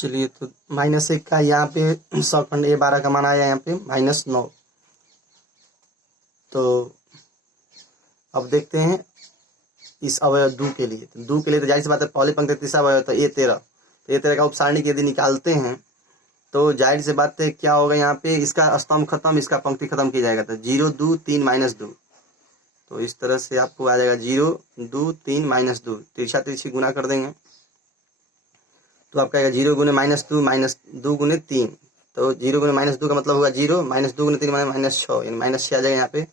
चलिए, तो -1 का यहाँ पे सौखंड A12 का मान आया यहाँ पे -9। तो अब देखते हैं इस अवयव दू के लिए। तो दू के लिए तो जाहिर सी बात है, पहली पंक्ति तीसरा अवयव तो A13। तो A13 का उपसारणिक यदि निकालते हैं तो जाहिर सी बात है क्या होगा, यहाँ पे इसका स्तंभ खत्म, इसका पंक्ति खत्म की जाएगा। तो 0 2 3 -2। तो इस तरह से आपको आ जाएगा 0 2 3 -2, तिरछा तिरछी गुना कर देंगे तो आपका आएगा 0 गुने -2 -2 गुने 3। तो 0 गुने -2 का मतलब होगा 0, -2 गुने 3 -6, यानी -6 आ जाएगा यहाँ पे।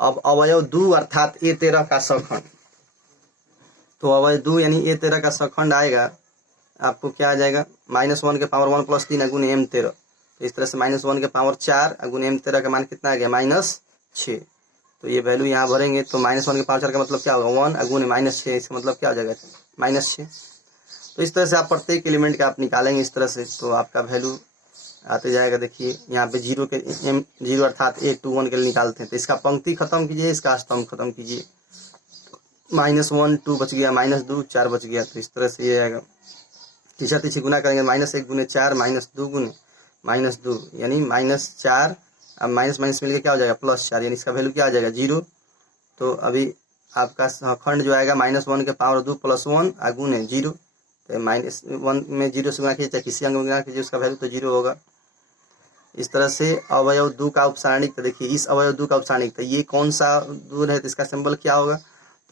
अब अवयव दू अर्थात A13 का सखंड, तो अवयव दू यानी A13 का सखंड आएगा, आपको क्या आ जाएगा, -1 के पावर 1 + 3 गुने M13। तो इस तरह से -1 के पावर 4 गुने M13 का मान कितना आ गया, -6। तो ये वैल्यू यहाँ भरेंगे तो -1 के पावर 4 का मतलब क्या होगा, 1 गुने -6, इसका मतलब क्या हो जाएगा, -6। तो इस तरह से आप प्रत्येक एलिमेंट का आप निकालेंगे इस तरह से, तो आपका वैल्यू आते जाएगा। देखिए यहाँ पे 0 अर्थात A21 के लिए निकालते हैं, तो इसका पंक्ति खत्म कीजिए, इसका स्तंभ खत्म कीजिए। -1 2 बच गया, -2 4 बच गया। तो इस तरह से ये आएगा, तीसरा तीसरी गुना करेंगे, -1 गुने 4 -2 गुने -2 यानी -4। अब माइनस माइनस मिलकर क्या हो जाएगा, +4, यानी इसका वैल्यू क्या आ जाएगा, 0। तो अभी आपका खंड जो आएगा -1 के पावर 2 + 1 गुने 0। तो -1 में 0 से गुना कीजिए, चाहे किसी अंक में गुना कीजिए, उसका वैल्यू तो 0 होगा। इस तरह से अवयव दू का उपसारणिक, तो देखिए इस अवयव दू का उपसारणिक, तो ये कौन सा दूर है, तो इसका सिंबल क्या होगा,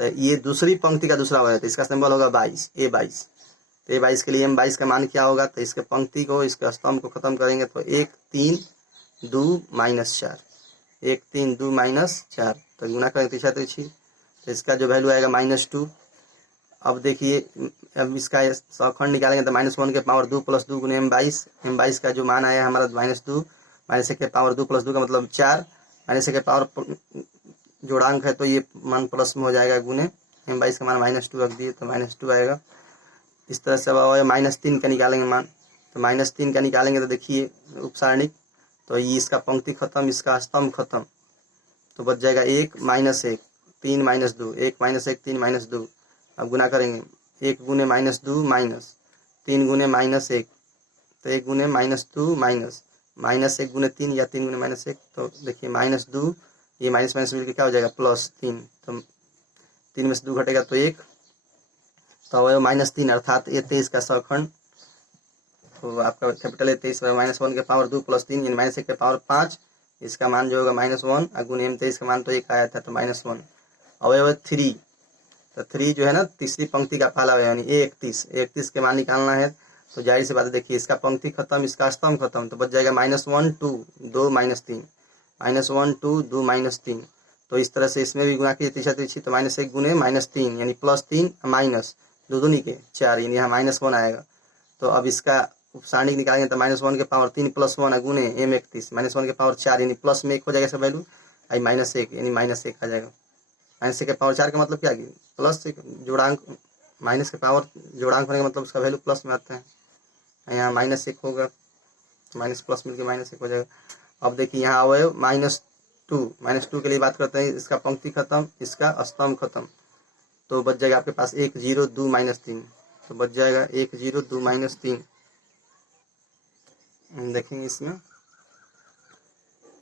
तो ये दूसरी पंक्ति का दूसरा अवयव, तो इसका सिंबल होगा 22, A22। तो A22 के लिए M22 का मान क्या होगा, तो इसके पंक्ति को, इसके स्तंभ को खत्म करेंगे तो 1 3 2 -4, 1 3 2 -4। तो गुना करेंगे तीसरा तिरछी, तो इसका जो वैल्यू आएगा -2। अब देखिए, अब इसका सौखंड निकालेंगे तो -1 के पावर 2 + 2 गुने M22 का जो मान आया हमारा -2, -1 के पावर 2 + 2 का मतलब 4, -1 के पावर जोड़ांक है तो ये मान प्लस में हो जाएगा, गुने M22 का मान -2 रख दिए तो -2 आएगा। इस तरह से अब -3 का निकालेंगे मान, तो -3 का निकालेंगे तो देखिए उपसारणिक, तो ये इसका पंक्ति खत्म, इसका स्तंभ खत्म, तो बच जाएगा 1 -1 3 -2, 1 -1 3 -2। अब गुना करेंगे, 1 गुने -2 माइनस 3 गुने -1, तो 1 गुने -2 -1 गुने 3 या 3 गुने -1। तो देखिए -2, ये माइनस माइनस मिलकर क्या हो जाएगा, +3। तो 3 में से 2 घटेगा तो 1, तो अवयव -3 अर्थात A23 का सौखंड, तो आपका कैपिटल A23 -1 के पावर 2 + 3 यानी -1 के पावर 5, इसका मान जो होगा -1 गुने M23 का मान तो 1 आया था, तो -1। अवयव 3, तो 3 जो है ना, तीसरी पंक्ति का पहला अवयव यानी A31 के मान निकालना है। तो जाहिर सी बात है, देखिए इसका पंक्ति खत्म, इसका स्तंभ खत्म, तो बच जाएगा -1 2 2 -3, -1 2 2 -3। तो इस तरह से इसमें भी गुना कीजिए तीसरा तिरछी, तो -1 गुने -3 यानी +3 माइनस 2 दूनी के 4, यानी यहाँ -1 आएगा। तो अब इसका उपसारणिक निकालेंगे तो -1 के पावर 3 + 1 गुने M31, -1 के पावर 4 यानी प्लस में 1 हो जाएगा इसका वैल्यू, आई -1 यानी -1 आ जाएगा। -1 के पावर 4 का मतलब क्या, प्लस जोड़ांक, माइनस के पावर जोड़ांक होने का मतलब उसका वैल्यू प्लस में आता है, यहाँ -1 होगा, माइनस प्लस मिलकर -1 हो जाएगा। अब देखिए यहाँ अवयव -2 के लिए बात करते हैं, इसका पंक्ति खत्म, इसका स्तंभ खत्म, तो बच जाएगा आपके पास 1 0 2 -3। तो बच जाएगा 1 0 2 -3। देखेंगे इसमें,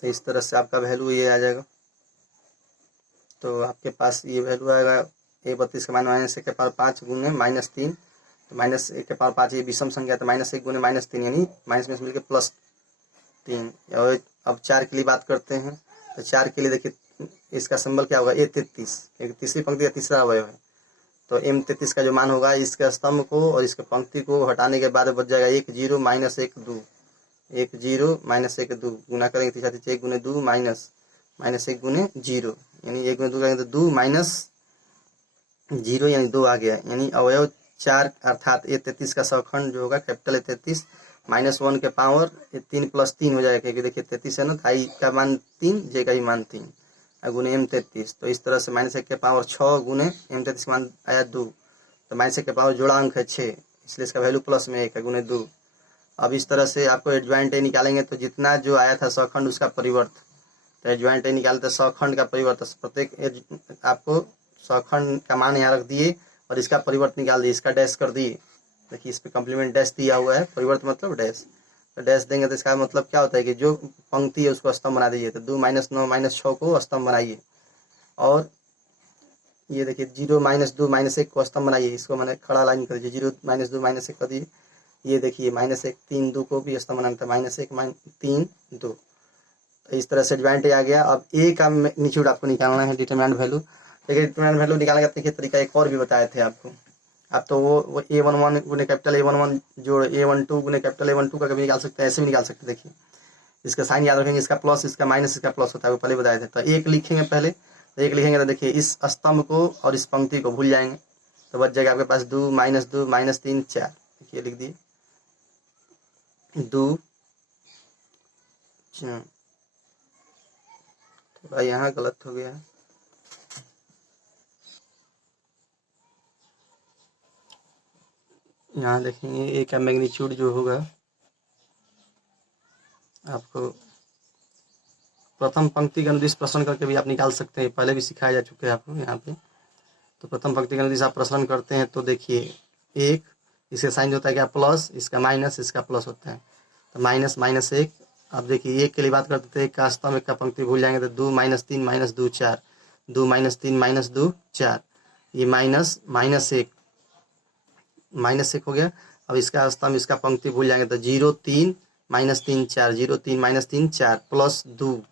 तो इस तरह से आपका वैल्यू ये आ जाएगा। तो आपके पास ये वैल्यू आएगा A32 का मान -1 के पावर 5 गुने -3, तो -1 के पावर 5 ये विषम संख्या, तो -1 गुने -3 यानी माइनस में मिलकर +3। और अब 4 के लिए बात करते हैं, तो 4 के लिए देखिए इसका सिंबल क्या होगा, A33, एक तीसरी पंक्ति का तीसरा अवयव है। तो M33 का जो मान होगा, इसके स्तंभ को और इसके पंक्ति को हटाने के बाद बच जाएगा 1 0 -1 2, 1 0 -1 2 गुना करेंगे तीसरा तीसरा 1 गुने 2 -1 गुने 0, यानी 1 गुने 2 करेंगे तो 2 -0 यानी 2 आ गया। यानी अवयव 4 अर्थात A33 का सौखंड जो होगा कैपिटल A33, -1 के पावर 3 + 3 हो जाएगा, क्योंकि देखिए 33 है ना, आई का मान 3, जे का भी मान 3 गुने M33। तो इस तरह से -1 के पावर 6 गुने M33 का मान आया 2, तो -1 के पावर जोड़ा अंक है 6, इसलिए इसका वैल्यू प्लस में 1 गुने 2। अब इस तरह से आपको एडजॉइंट ए निकालेंगे, तो जितना जो आया था सौखंड उसका परिवर्त, तो एडजॉइंट ए निकालते सौखंड का परिवर्त, प्रत्येक आपको सौखंड का मान यहाँ रख दिए और इसका परिवर्त निकाल दिए, इसका डैश कर दिए, देखिए इस पे कॉम्प्लीमेंट डैश दिया हुआ है, परिवर्त मतलब डैश, तो डैश देंगे तो इसका मतलब क्या होता है कि जो पंक्ति है उसको स्तंभ बना दीजिए, तो 2 - 9 - 6 को स्तंभ बनाइए, और ये देखिए 0 - 2 - 1 को स्तंभ बनाइए, इसको मैंने खड़ा लाइन कर दीजिए, 0 - 2 - 1 कर दिए, ये देखिए -1 3 2 को भी स्तंभ बनाना था, -1 3 2, तो इस तरह से ज्वाइंट आ गया। अब ए का मैग्नीट्यूड आपको निकालना है, डिटरमिनेंट वैल्यू। देखिए डिटरमिनेंट वैल्यू निकालने का देखिए तरीका एक और भी बताए थे आपको, आप तो वो A11 गुने कैपिटल A11 जोड़ A12 गुने कैपिटल A12 का कभी निकाल सकते हैं, ऐसे भी निकाल सकते हैं। देखिए इसका साइन याद रखेंगे, इसका प्लस इसका माइनस इसका प्लस होता है, वो पहले बताए थे। तो एक लिखेंगे पहले, तो एक लिखेंगे तो देखिए इस स्तंभ को और इस पंक्ति को भूल जाएंगे, तो बच जाएगा आपके पास 2 - 2 - 3 4, देखिए लिख दिए 2 4, थोड़ा यहाँ गलत हो गया है, यहाँ देखेंगे ए का मैग्नीट्यूड जो होगा आपको प्रथम पंक्ति के अनुदिश प्रसरण करके भी आप निकाल सकते हैं, पहले भी सिखाया जा चुका है आपको यहाँ पे। तो प्रथम पंक्ति के अनुदिश आप प्रसरण करते हैं तो देखिए एक, इसका साइन होता है क्या प्लस, इसका माइनस इसका प्लस होता है, तो -1। अब देखिए एक के लिए बात करते थे, एक का स्तंभ एक का पंक्ति भूल जाएंगे, तो 2 - 3 - 2 4, 2 - 3 - 2 4, ये -1 हो गया। अब इसका स्तंभ इसका पंक्ति भूल जाएंगे तो 0 3 - 3 4, 0 3 - 3 4 प्लस 2,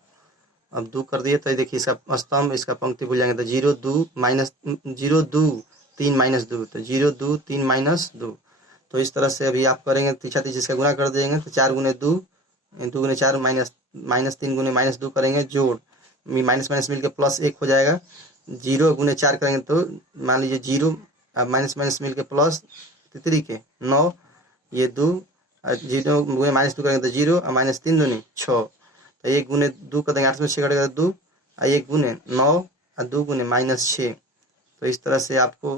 अब 2 कर दिए, तो देखिए इसका स्तंभ इसका पंक्ति भूल जाएंगे तो 0 2 3 - 2, तो 0 2 3 - 2। तो इस तरह से अभी आप करेंगे, तीछा तीछ इसका गुना कर देंगे तो 4 गुने 2 2 गुने 4 -3 गुने -2 करेंगे जोड़, माइनस माइनस मिल के प्लस 1 हो जाएगा, 0 गुने 4 करेंगे तो मान लीजिए 0, अब माइनस माइनस मिल के प्लस 3 के 9, ये 2, 0 गुने -2 करेंगे तो 0 और -3 दूनी 6, तो 1 गुने 2 कर देंगे, 8 में 6 कटेगा 2, और 1 गुने 9 और 2 गुने -6, तो इस तरह से आपको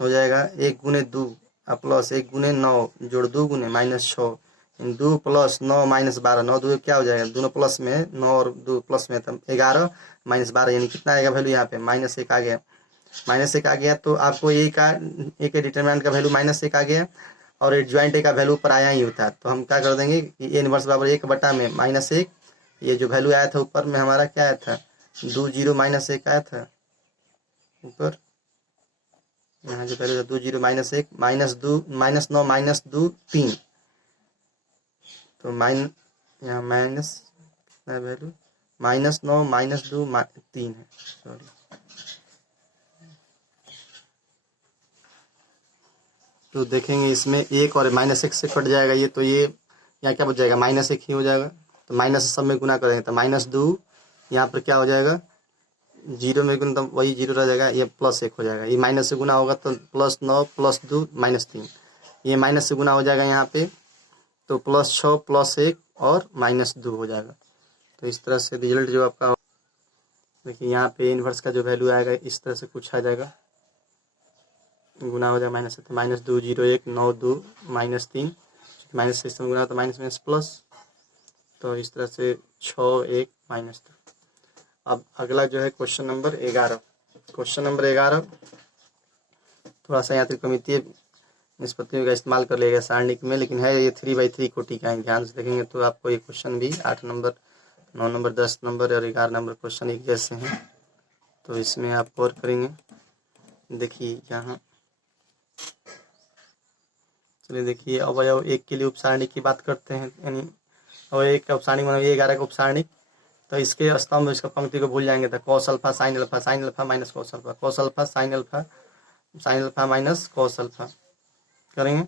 हो जाएगा 1 गुने 2 और प्लस 1 गुने 9 जोड़ 2 गुने -6, 2 + 9 - 12, 9 2 क्या हो जाएगा, दोनों प्लस में 9 और 2 प्लस में, तब 11 - 12, यानी कितना आएगा वैल्यू यहाँ पे -1 आ गया, -1 आ गया। तो आपको ए के डिटरमिनेंट का वैल्यू -1 आ गया, और ज्वाइंट ए का वैल्यू ऊपर आया ही होता है, तो हम क्या कर देंगे कि ए इनवर्स बराबर 1 में -1, ये जो वैल्यू आया था ऊपर में हमारा क्या आया था 2 0 -1 आया था ऊपर, यहाँ जो वैल्यू था 2 0 -1 -2 -9 -2 3, तो यहाँ माइनस कितना वैल्यू -9 -2 3 है, सॉरी। तो देखेंगे इसमें 1 और -1 से कट जाएगा ये, तो ये यहाँ क्या बच जाएगा -1 ही हो जाएगा, तो माइनस सब में गुना करेंगे तो -2, यहाँ पर क्या हो जाएगा 0 में गुना, तो वही 0 रह जाएगा, ये +1 हो जाएगा, ये माइनस से गुना होगा तो +9 +2 -3, ये माइनस से गुना हो जाएगा यहाँ पे, तो +6 +1 और -2 हो जाएगा। तो इस तरह से रिजल्ट जो आपका देखिए यहाँ पे इनवर्स का जो वैल्यू आएगा इस तरह से कुछ आ जाएगा, गुना हो जाएगा माइनस से, तो -2 0 1 9 2 -3, माइनस से इसमें गुना हो तो माइनस प्लस, तो इस तरह से 6 1 -2। अब अगला जो है क्वेश्चन नंबर 11, क्वेश्चन नंबर 11 थोड़ा सा यहाँ त्रिकोणमितीय निष्पत्तियों का इस्तेमाल कर लेगा सारणिक में, लेकिन है ये 3/3 कोटि का है, ध्यान से देखेंगे तो आपको ये क्वेश्चन भी 8 नंबर 9 नंबर 10 नंबर और 11 नंबर क्वेश्चन एक जैसे हैं, तो इसमें आप गौर करेंगे। देखिए यहाँ चलिए देखिए अवयव 1 के लिए उपसारणिक की बात करते हैं, यानी अवयव 1 का उपसारणिक मतलब 11 का उपसारणिक, तो इसके स्तंभ इसका पंक्ति को भूल जाएंगे तो cos alpha sin alpha minus cos alpha sin alpha minus cos alpha करेंगे,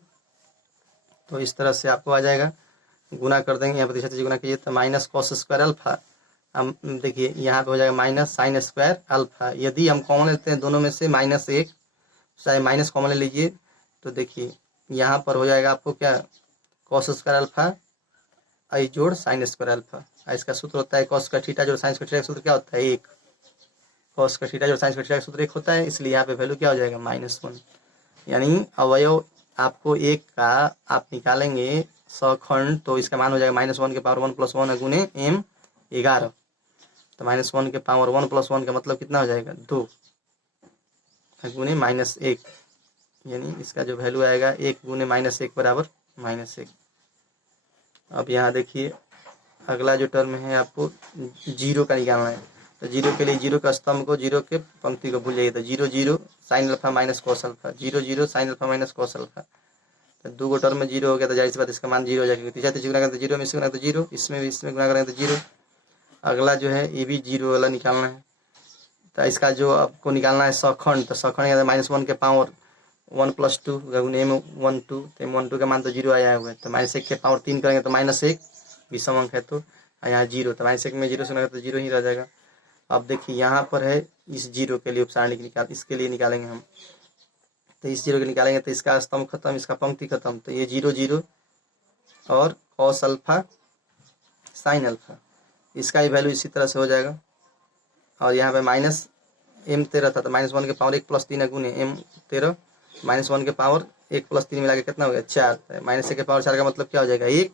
तो इस तरह से आपको आ जाएगा, गुना कर देंगे, यहाँ प्रतिशत गुना कीजिए तो -cos² अल्फा, हम देखिए यहाँ पे हो जाएगा -sin² अल्फा, यदि हम कॉमन लेते हैं दोनों में से -1, चाहे माइनस कॉमन ले लीजिए, तो देखिए यहाँ पर हो जाएगा आपको क्या cos² अल्फा आई जोड़ sin² अल्फा, इसका सूत्र होता है cos का थीटा जोड़ sin का थीटा का सूत्र क्या होता है 1, cos का थीटा जोड़ sin का थीटा का सूत्र 1 होता है, इसलिए यहाँ पे वैल्यू क्या हो जाएगा -1, यानी अवयव आपको 1 का आप निकालेंगे सखंड, तो इसका मान हो जाएगा -1 के पावर 1 + 1 गुने m 11, तो -1 के पावर 1 + 1 का मतलब कितना हो जाएगा 2 गुने -1, यानी इसका जो वैल्यू आएगा 1 गुने -1 बराबर -1। अब यहाँ देखिए अगला जो टर्म है आपको जीरो का निकालना है। तो जीरो के लिए जीरो का स्तंभ को, जीरो के पंक्ति को भूल जाइए। तो 0 0 sine alpha minus cos alpha, 0 0 sine alpha minus cos alpha. तो 2 गो टर्म में जीरो हो गया तो जाहिर सी बात इसका मान जीरो हो जाएगा। तीसरा तीसरी गुना करें तो जीरो में इससे गुना तो जीरो, इसमें भी इसमें गुना करें तो जीरो। अगला जो है ये भी जीरो वाला निकालना है। तो इसका जो आपको निकालना है सखंड, तो सखंड -1 के पावर 1 + 2 गुने m1 2, तो m1 2 का मान तो जीरो आया हुआ है। तो -1 के पावर 3 करेंगे तो -1 विषम अंक है, तो यहाँ जीरो, तो -1 में जीरो से गुना तो जीरो ही रह जाएगा। अब देखिए यहाँ पर है इस जीरो के लिए उपसारणी निकाल, इसके लिए निकालेंगे हम। तो इस जीरो के निकालेंगे तो इसका स्तंभ खत्म, इसका पंक्ति खत्म। तो ये 0 0 और कॉस अल्फा साइन अल्फा, इसका ही वैल्यू इसी तरह से हो जाएगा। और यहाँ पे -m13 था, तो -1 के पावर 1 + 3 गुने m13 -1 के पावर 1 + 3 मिला के कितना हो गया 4। -1 के पावर 4 का मतलब क्या हो जाएगा 1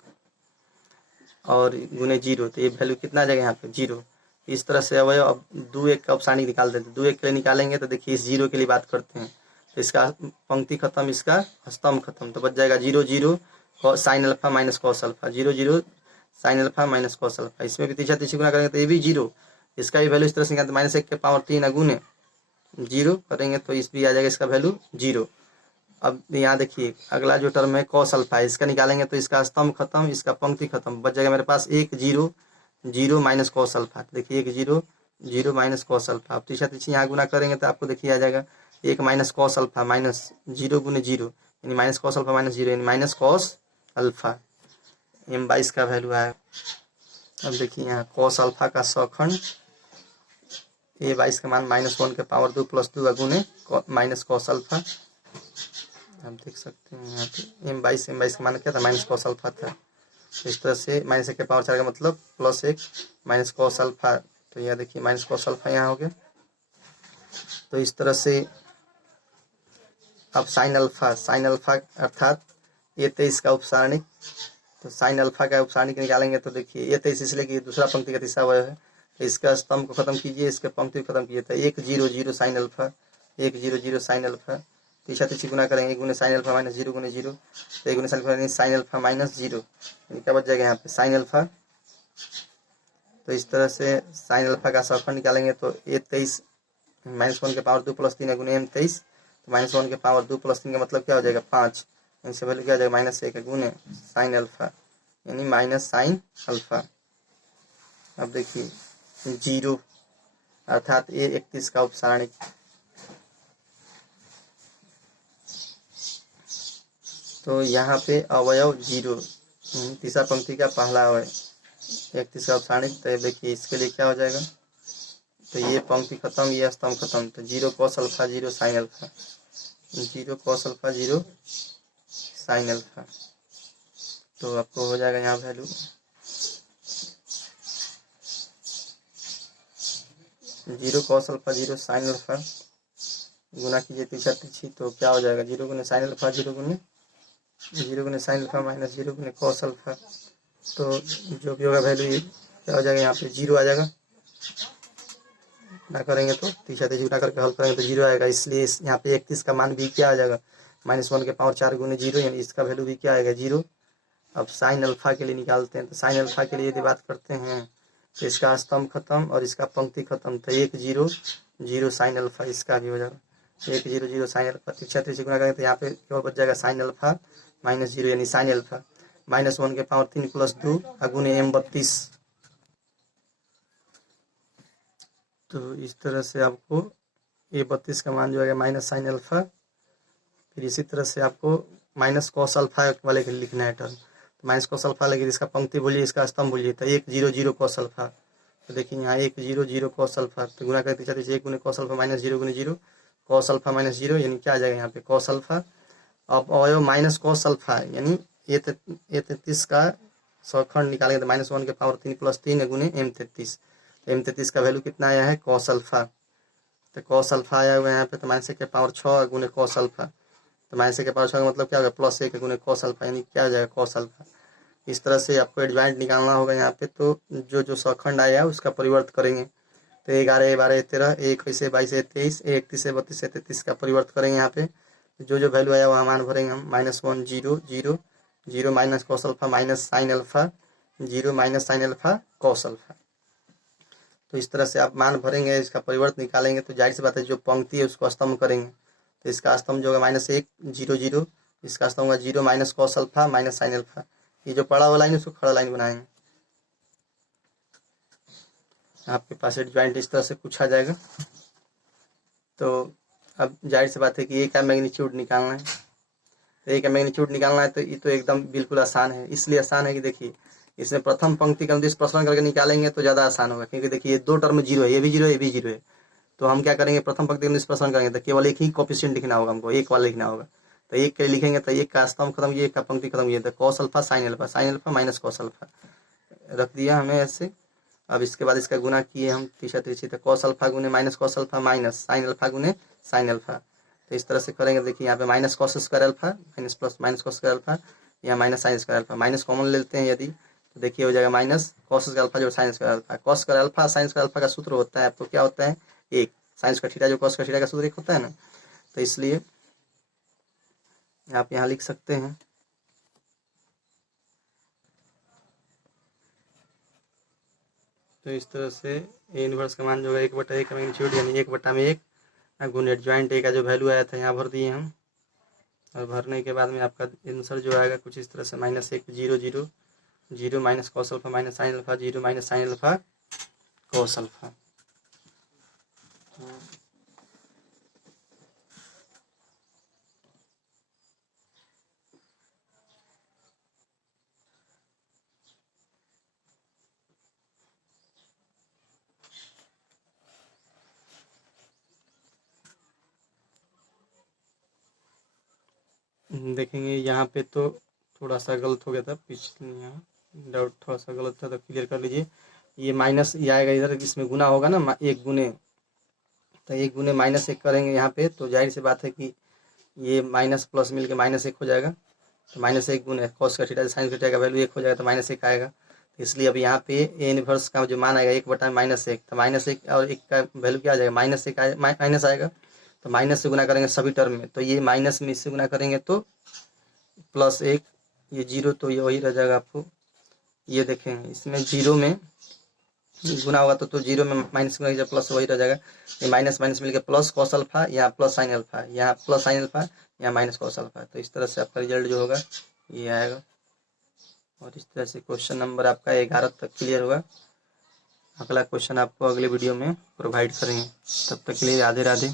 और गुने जीरो, तो ये वैल्यू कितना आ जाएगा यहाँ पे 0। इस तरह से अवयव अब 2 1 का उपसारणी निकाल देते हैं। 2 1 के लिए निकालेंगे तो देखिए इस जीरो के लिए बात करते हैं। तो इसका पंक्ति खत्म, इसका स्तंभ खत्म, तो बच जाएगा 0 0 sine alpha minus cos alpha, 0 0 sine alpha minus cos alpha. इसमें भी तीसरा तीसरी गुना करेंगे तो ये भी जीरो, इसका भी वैल्यू इस तरह से निकालते -1 के पावर 3 गुने जीरो करेंगे तो इस भी आ जाएगा इसका वैल्यू जीरो। अब यहाँ देखिए अगला जो टर्म है कॉस अल्फा, इसका निकालेंगे तो इसका स्तंभ खत्म, इसका पंक्ति खत्म, बच जाएगा मेरे पास 1 0 0 माइनस कॉस अल्फा। देखिए 1 0 0 माइनस कॉस अल्फा। अब तीसरा तीसरी यहाँ गुना करेंगे तो आपको देखिए आ जाएगा 1 माइनस कॉस अल्फा माइनस 0 गुने जीरो, यानी minus cos alpha minus zero, यानी माइनस कॉस अल्फा। m22 का वैल्यू आया। अब देखिए यहाँ कॉस अल्फा का सखंड a22 का मान -1 के पावर 2 + 2 गुने माइनस कॉस अल्फा। आप देख सकते हैं यहाँ पे m22 का मान क्या था माइनस कॉस अल्फा था। इस तरह से -1 के पावर 4 का मतलब +1 माइनस कॉस अल्फा। तो यहाँ देखिए माइनस कॉस अल्फा यहाँ हो गया। तो इस तरह से अब साइन अल्फा अर्थात a23 का उपसारणिक, तो साइन अल्फा का उपसारणिक निकालेंगे तो देखिए a23 इसलिए कि दूसरा पंक्ति का तीसरा अवयव है, तो इसका स्तंभ को खत्म कीजिए, इसके पंक्ति को खत्म कीजिए। तो 1 0 0 साइन अल्फा, 1 0 0 साइन अल्फा, तीसरा तीसरी गुना करेंगे गुने साइन अल्फा माइनस 0 गुने जीरो, तो 1 गुने साइन अल्फा माइनस 0, यानी क्या बच जाएगा यहाँ पे साइन अल्फा। तो इस तरह से साइन अल्फा का सखंड निकालेंगे तो a23 -1 के पावर 2 + 3 गुने m23, तो -1 के पावर 2 + 3 का मतलब क्या हो जाएगा 5, इनसे वैल्यू क्या हो जाएगा -1 गुने साइन अल्फा, यानी माइनस साइन अल्फा। अब देखिए जीरो अर्थात a31 का उपसारणिक, तो यहाँ पे अवयव जीरो, तीसरा पंक्ति का पहला अवयव 31 का उपसारणिक। तो देखिए इसके लिए क्या हो जाएगा, तो ये पंक्ति खत्म, ये स्तंभ खत्म, तो 0 cos alpha 0 sine alpha, 0 cos alpha 0 sine alpha. तो आपको हो जाएगा यहाँ value 0 cos alpha 0 sine alpha, गुना कीजिए तीसरा तीसरी, तो क्या हो जाएगा 0 गुने साइन अल्फा 0 गुने साइन अल्फा माइनस 0 गुने कॉस अल्फा। तो जो भी होगा वैल्यू ये क्या हो जाएगा यहाँ पे 0 आ जाएगा। ना करेंगे तो तीसरा तीसरी गुना करके हल करेंगे तो 0 आएगा, इसलिए यहाँ पे 31 का मान भी क्या आ जाएगा -1 के पावर 4 गुने जीरो, यानी इसका वैल्यू भी क्या आएगा 0। अब साइन अल्फा के लिए निकालते हैं, तो साइन अल्फा के लिए यदि बात करते हैं तो इसका स्तंभ खत्म और इसका पंक्ति खत्म, तो 1 0 0 साइन अल्फा, इसका भी हो जाएगा 1 0 0 साइन अल्फा। तीसरा तीसरी गुना करेंगे तो यहाँ पे केवल बच जाएगा साइन अल्फा माइनस 0, यानी साइन अल्फा -1 के पावर 3 + 2 गुने m32। तो इस तरह से आपको a32 का मान जो है माइनस साइन अल्फा, फिर इसी तरह से आपको माइनस कॉस अल्फा वाले के लिए लिखना है टर्म, तो माइनस कॉस अल्फा लेकिन इसका पंक्ति बोलिए, इसका स्तंभ बोलिए, तो 1 0 0 कॉस अल्फा। तो देखिए यहाँ 1 0 0 कॉस अल्फा, तो गुना करते चलते 1 गुने कॉस अल्फा माइनस 0 गुने जीरो, कॉस अल्फा माइनस 0, यानी क्या आ जाएगा यहाँ पे कॉस अल्फा। अब अवयव माइनस कॉस अल्फा, यानी a33 का सखंड निकालेंगे तो -1 के पावर 3 + 3 गुने m33, तो m33 का वैल्यू कितना आया है कॉस अल्फा। तो कॉस अल्फा आया हुआ है यहाँ पे, तो -1 के पावर 6 गुने कॉस अल्फा, तो -1 के पावर 6 का मतलब क्या होगा +1 गुने कॉस अल्फा, यानी क्या हो जाएगा कॉस अल्फा। इस तरह से आपको एडजॉइंट निकालना होगा यहाँ पे। तो जो सखंड आया है उसका परिवर्त करेंगे, तो 11 12 13 21 22 23 31 32 33 का परिवर्त करेंगे यहाँ पे, जो जो वैल्यू आया वहाँ मान भरेंगे हम। -1 0 0 0 minus cos alpha minus sine alpha 0 minus sine alpha cos alpha. तो इस तरह से आप मान भरेंगे, इसका परिवर्तन निकालेंगे तो जाहिर सी बात है जो पंक्ति है उसको स्तंभ करेंगे। तो इसका स्तंभ जो होगा -1 0 0, इसका स्तंभ होगा 0 minus cos alpha minus sine alpha. ये जो पड़ा हुआ लाइन उसको खड़ा लाइन बनाएंगे। आपके पास एडजॉइंट इस तरह से पूछा जाएगा। तो अब जाहिर सी बात है कि ए का मैग्नीट्यूड निकालना है। तो ए का मैग्नीट्यूड निकालना है तो ये तो एकदम बिल्कुल आसान है। इसलिए आसान है कि देखिए इसमें प्रथम पंक्ति का प्रश्न करके निकालेंगे तो ज़्यादा आसान होगा, क्योंकि देखिए ये दो टर्म 0 है, ये भी 0 है, ये भी 0 है। तो हम क्या करेंगे, प्रथम पंक्ति का निष्प्रश्न करेंगे तो केवल एक ही कोफिशिएंट लिखना होगा, हमको एक वाला लिखना होगा। तो एक के लिखेंगे तो एक का स्तंभ खत्म, ये एक का पंक्ति खत्म, ये cos alpha sine alpha minus cos alpha रख दिया हमें ऐसे। अब इसके बाद इसका गुना किए हम तीसरा तीसरी, तो कॉस अल्फा गुने minus cos alpha minus sine alpha गुने साइन अल्फा। तो इस तरह से करेंगे। देखिए यहाँ पे minus cos square alpha minus plus minus cos square alpha, या minus sine square alpha. Minus common लेते हैं यदि, तो देखिए हो जाएगा माइनस कॉस स्क्वायर अल्फा जो sine square alpha. Cos square alpha sine square alpha का सूत्र होता है, तो क्या होता है एक, साइन स्क्वायर थीटा जो कॉस स्क्वायर थीटा का सूत्र एक होता है ना। तो इसलिए आप यहाँ लिख सकते हैं। तो इस तरह से ए इनवर्स का मान जो है 1/1 का मैग्नीट्यूड यानी 1/1 गुने एडजॉइंट ए का जो वैल्यू आया था यहाँ भर दिए हम। और भरने के बाद में आपका आंसर जो आएगा कुछ इस तरह से -1 0 0 0 minus cos alpha minus sine alpha 0 minus sine alpha cos alpha. देखेंगे यहाँ पे तो थोड़ा सा गलत हो गया था, पिछले यहाँ डाउट थोड़ा सा गलत था, तो क्लियर कर लीजिए। ये माइनस ये आएगा इधर, इसमें गुना होगा ना एक गुने, तो एक गुने -1 करेंगे यहाँ पे, तो जाहिर सी बात है कि ये माइनस प्लस मिलके -1 हो जाएगा। तो -1 गुने कॉस का थीटा साइन का थीटा का वैल्यू 1 हो जाएगा, तो -1 आएगा। इसलिए अब यहाँ पे ए इनवर्स का जो मान आएगा 1/-1, तो -1 और 1 का वैल्यू क्या आ जाएगा -1 माइनस आएगा। तो माइनस से गुना करेंगे सभी टर्म में, तो ये माइनस में इससे गुना करेंगे तो +1, ये 0, तो ये वही रह जाएगा आपको। ये देखेंगे इसमें 0 में गुना होगा तो 0 में माइनस गुना जब प्लस वही रह जाएगा। ये माइनस माइनस मिलकर प्लस कॉस अल्फा, यहाँ प्लस साइन अल्फा, यहाँ प्लस साइन अल्फा, यहाँ माइनस कॉस अल्फा। तो इस तरह से आपका रिजल्ट जो होगा ये आएगा। और इस तरह से क्वेश्चन नंबर आपका 11 तक क्लियर होगा। अगला क्वेश्चन आपको अगले वीडियो में प्रोवाइड करेंगे। तब तक के लिए राधे राधे।